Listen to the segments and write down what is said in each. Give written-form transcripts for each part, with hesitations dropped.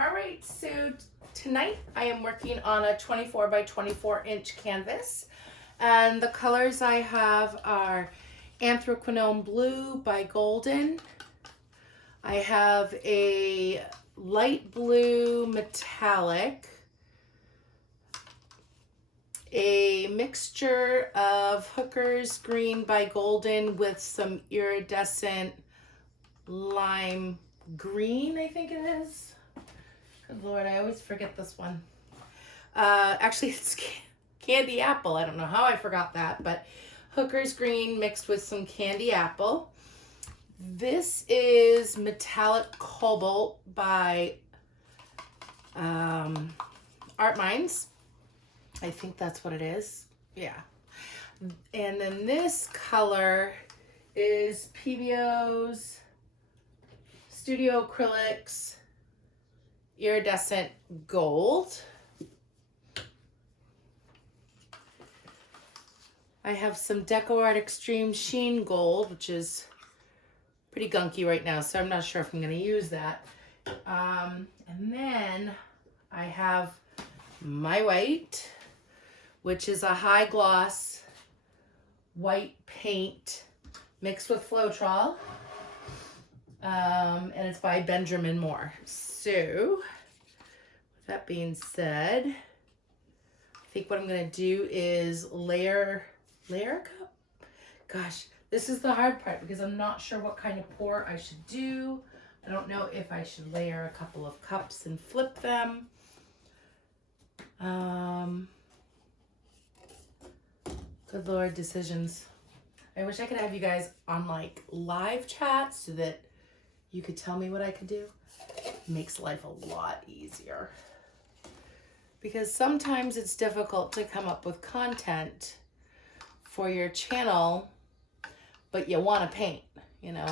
All right, so tonight I am working on a 24 by 24 inch canvas, and the colors I have are Anthraquinone Blue by Golden. I have a light blue metallic, a mixture of Hooker's Green by Golden with some iridescent lime green, I think it is. Good Lord, I always forget this one. Actually, it's candy apple. I don't know how I forgot that, but Hooker's Green mixed with some candy apple. This is Metallic Cobalt by Art Minds. I think that's what it is. Yeah. And then this color is PBO's Studio Acrylics Iridescent Gold. I have some Deco Art Extreme Sheen Gold, which is pretty gunky right now, so I'm not sure if I'm going to use that. And then I have my white, which is a high gloss white paint mixed with Floetrol. And it's by Benjamin Moore. So, with that being said, I think what I'm going to do is layer a cup. Gosh, this is the hard part because I'm not sure what kind of pour I should do. I don't know if I should layer a couple of cups and flip them. Good Lord, decisions. I wish I could have you guys on like live chat so that you could tell me what I could do. It makes life a lot easier. Because sometimes it's difficult to come up with content for your channel, but you want to paint, you know.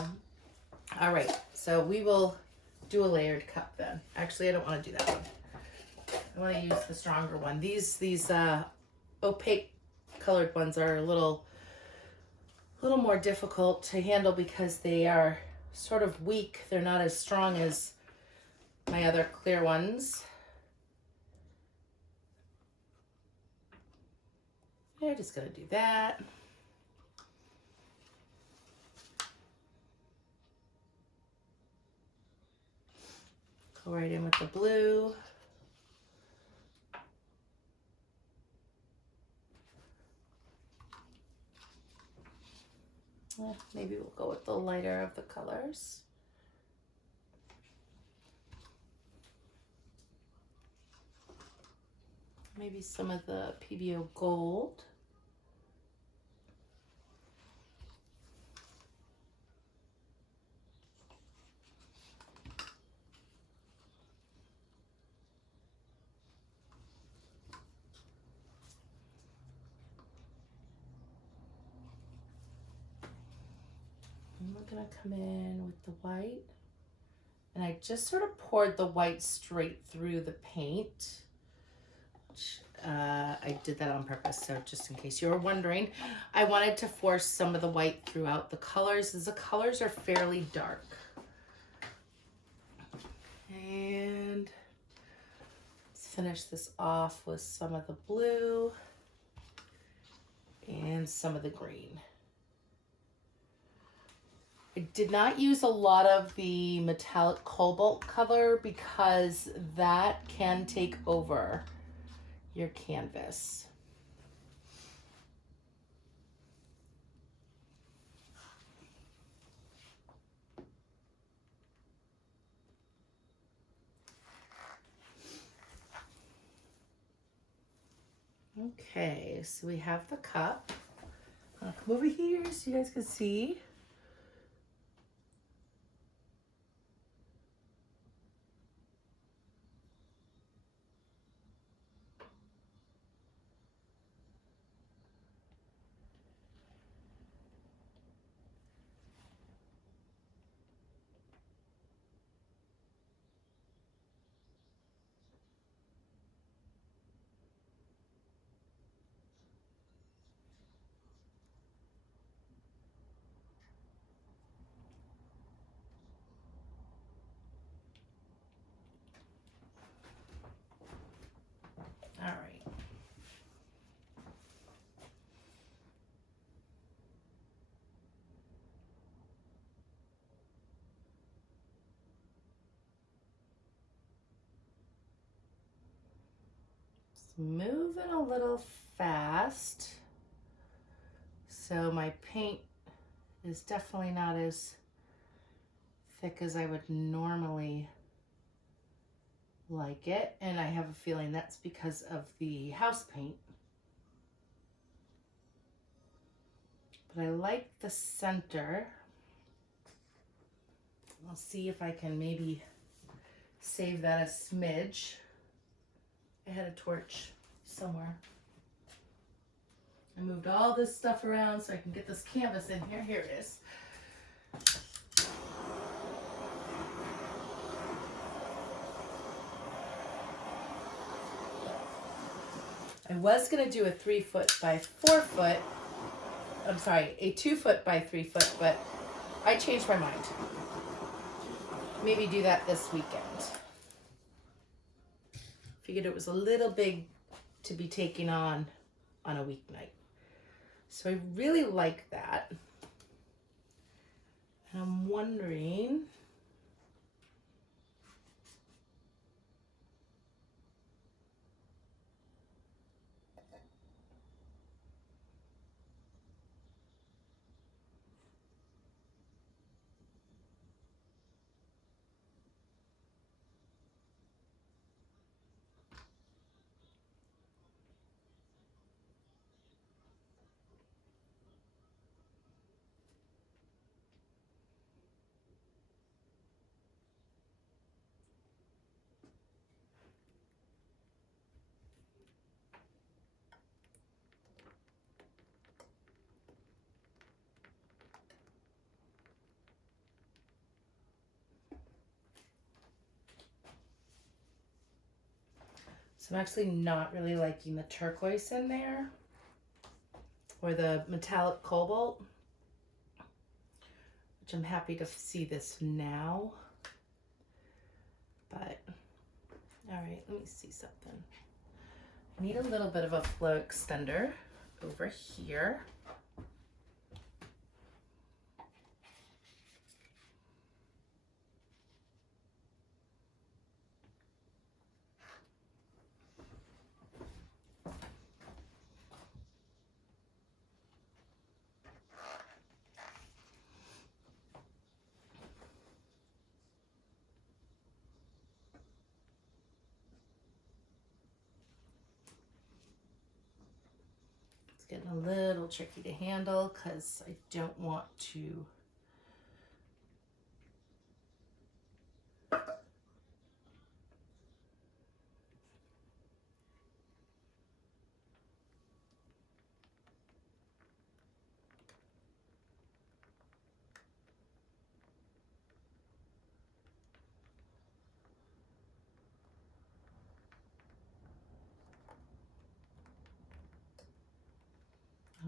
All right, so we will do a layered cup then. Actually, I don't want to do that one. I want to use the stronger one. These opaque colored ones are a little more difficult to handle because they are sort of weak. They're not as strong as my other clear ones. Yeah, just gonna do that. Go right in with the blue. Well, maybe we'll go with the lighter of the colors. Maybe some of the PBO gold. And we're gonna come in with the white. And I just sort of poured the white straight through the paint. I did that on purpose, so just in case you were wondering, I wanted to force some of the white throughout the colors, as the colors are fairly dark. And let's finish this off with some of the blue and some of the green. I did not use a lot of the metallic cobalt color because that can take over your canvas. Okay, so we have the cup. I'll come over here so you guys can see. moving a little fast. So my paint is definitely not as thick as I would normally like it. And I have a feeling that's because of the house paint. But I like the center. I'll see if I can maybe save that a smidge. I had a torch somewhere. I moved all this stuff around so I can get this canvas in here. Here it is. I was gonna do a 3 foot by 4 foot. I'm sorry, a 2 foot by 3 foot, but I changed my mind. Maybe do that this weekend. Figured it was a little big to be taking on a weeknight. So I really like that. And I'm wondering, so I'm actually not really liking the turquoise in there, or the metallic cobalt, which I'm happy to see this now. But, all right, let me see something. I need a little bit of a flow extender over here. Getting a little tricky to handle because I don't want to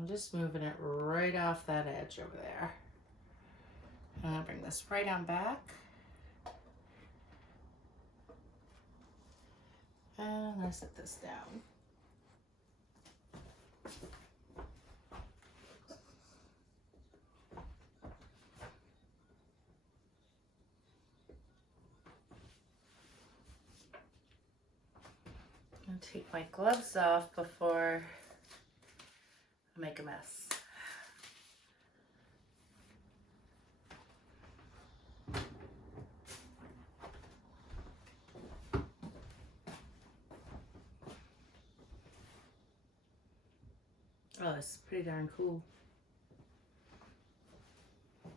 I'm just moving it right off that edge over there. And I'll bring this right on back. And I'm gonna set this down. I'll take my gloves off before I make a mess. Oh, it's pretty darn cool. In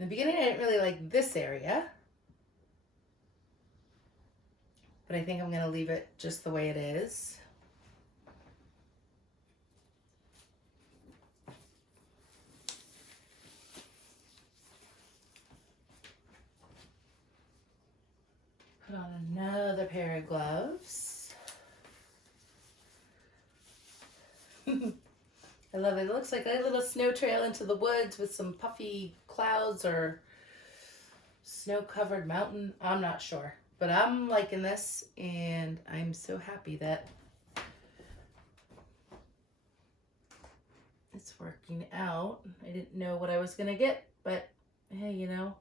the beginning, I didn't really like this area, but I think I'm gonna leave it just the way it is. Put on another pair of gloves. I love it. It looks like a little snow trail into the woods with some puffy clouds or snow-covered mountain. I'm not sure, but I'm liking this, and I'm so happy that it's working out. I didn't know what I was gonna get, but hey, you know.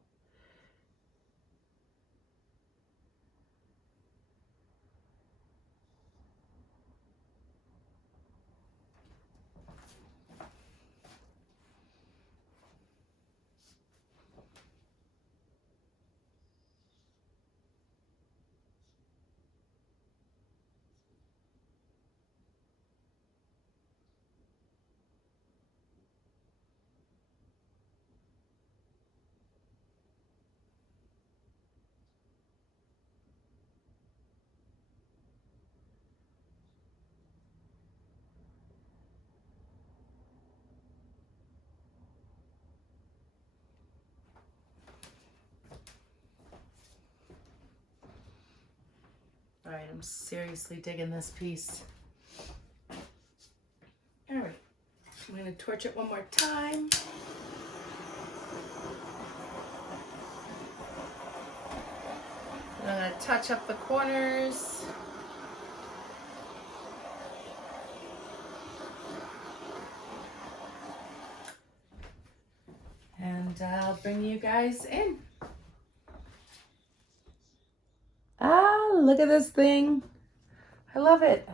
All right, I'm seriously digging this piece. All right, I'm gonna torch it one more time. And I'm gonna touch up the corners. And I'll bring you guys in. Ah, look at this thing. I love it.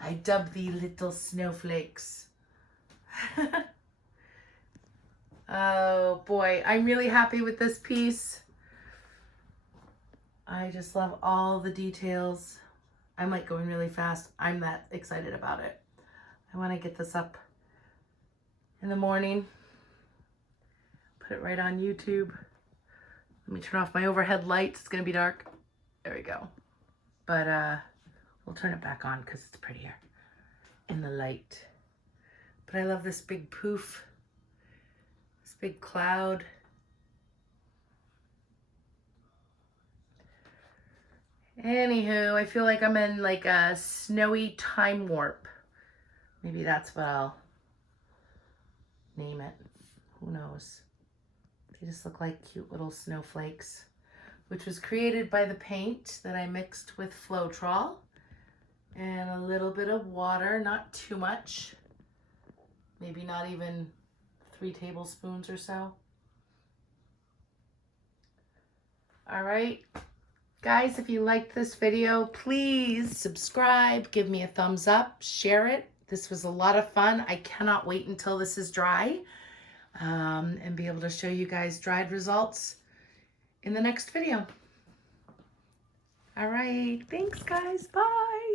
I dub thee little snowflakes. Oh boy, I'm really happy with this piece. I just love all the details. I'm like going really fast. I'm that excited about it. I want to get this up in the morning. Put it right on YouTube. Let me turn off my overhead lights. It's going to be dark. There we go. But we'll turn it back on because it's prettier in the light. But I love this big poof. This big cloud. Anywho, I feel like I'm in like a snowy time warp. Maybe that's what I'll name it. Who knows? They just look like cute little snowflakes, which was created by the paint that I mixed with Floetrol and a little bit of water, not too much. Maybe not even 3 tablespoons or so. All right. Guys, if you liked this video, please subscribe, give me a thumbs up, share it. This was a lot of fun. I cannot wait until this is dry and be able to show you guys dried results in the next video. All right, thanks guys, bye.